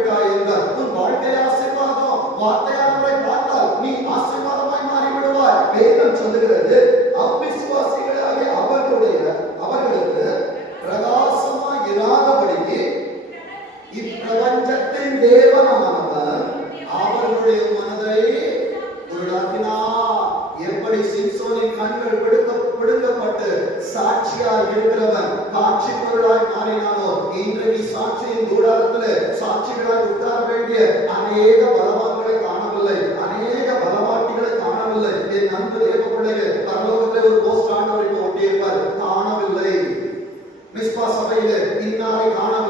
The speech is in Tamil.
விட்டாய் என்றால் உன் வாழ்க்கை ஆசீர்வாதம். வார்த்தையானவரை பார்த்தால் நீ ஆசீர்வாதமாய் மாறி விடுவாய். வேதம் சொல்லுகிறது அவிசுவாசிகளாகிய அவர்களுக்கு பிரகாசமாய் இராதபடிக்கு இப்பிரபஞ்சத்தின் தேவனானவர் அவர்களுடைய மனதை குருடாக்கினார். எப்படி சிம்சோனின் கண்கள் பிடுங்கப்பட்டு சாட்சியாய் இருக்கிறவன் காட்சி பொருளாய் மாறினானோ, இன்றைக்கு சாட்சியின் கூடாரத்திலே சாட்சிகளாய் உட்கார வேண்டிய அநேக பலவான்களை காணவில்லை, அநேக பலவாட்டிகளை காணவில்லை. என் அன்பு தேவ பிள்ளைகள், பரலோகத்திலே ஒரு போஸ்ட் ஆண்டவர் இப்போ ஒட்டியிருப்பார், காணவில்லை. மிஸ்பா சபையிலே இன்னாரை காணவில்லை.